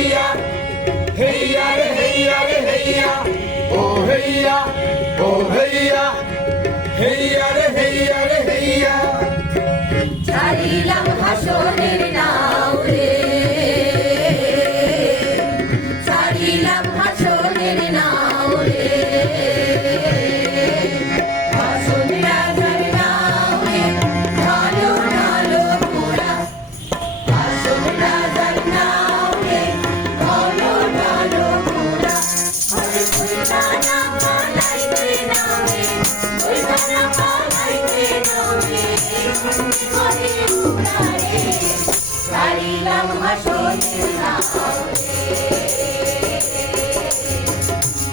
हैया हैया रे हैया रे हैया ओ हैया हैया रे हैया रे हैया ছাড়িলাম হাসনের নাও রে ছাড়িলাম হাসনের নাও রে হাসন রাজার নাও রে ঢালো ঢালো ঘোড়া হাসন রাজার নাও রে ঢালো ঢালো ঘোড়া হরে ঘোড়া না পালাইতে নাও রে ঘোড়া না পালাইতে নাও রে হরে ঘোড়া রে ছাড়িলাম হাসনের নাও রে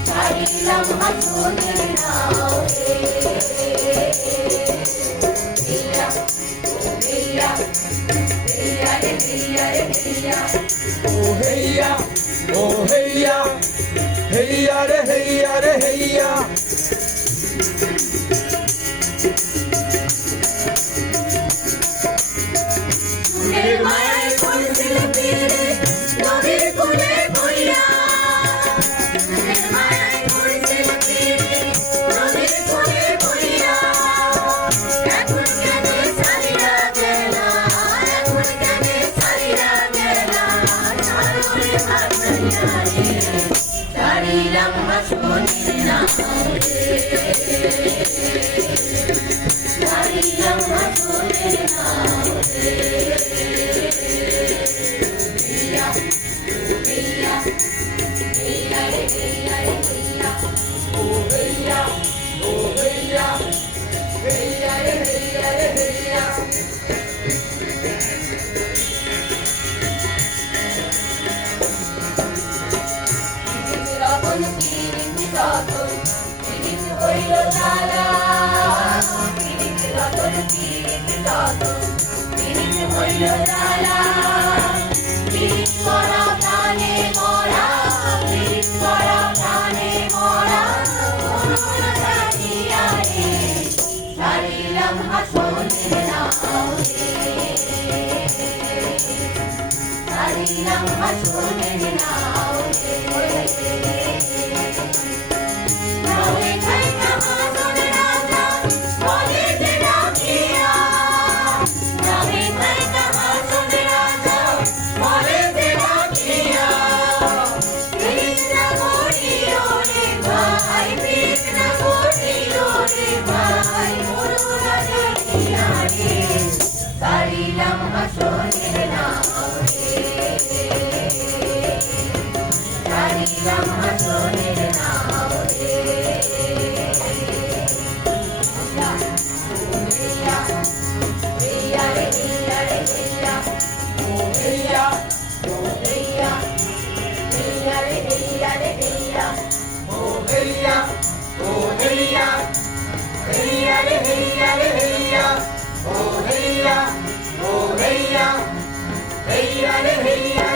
ছাড়িলাম হাসনের নাও রে हैया हैया हैया रे हैया रे हैया ओ हैया हैया रे हैया रे हैया সুনের মায়ায় করছিল পীরে নদীর কূলে বইয়া সুনের মায়ায় করছিল পীরে নদীর কূলে বইয়া এখন কেন ছাড়িয়া গেলা এখন কেন ছাড়িয়া গেলা ছাড়রে ভাসাইয়া রে ছাড়িলাম হাসনের নাও রে ছাড়িলাম হাসনের নাও রে हैया हैया हैया रे हैया रे हैया ओ हैया हैया रे हैया रे हैया রতন পীড়িত রতন পীড়িত হইল জ্বালা পীড়িত রতন পীড়িত রতন পীড়িত হইল জ্বালা পীড়িত করা প্রাণে মরা পীড়িত করা প্রাণে মরা করুণা জানিয়া রে ছাড়িলাম হাসনের নাও রে ছাড়িলাম হাসনের নাও রে নাওয়ে থাইকা হাসন রাজা বলে যে ডাকিয়া নাওয়ে থাইকা হাসন রাজা বলে যে ডাকিয়া পীড়িত না করিও রে ভাই পীড়িত না করিও রে ভাই করুণা জানিয়া রে ছাড়িলাম হাসনের নাও রে ছাড়িলাম হাসনের নাও রে हैया हैया रे हैया रे हैया ओ हैया हैया हैया रे हैया रे हैया ओ हैया हैया रे हैया रे हैया ओ हैया हैया रे हैया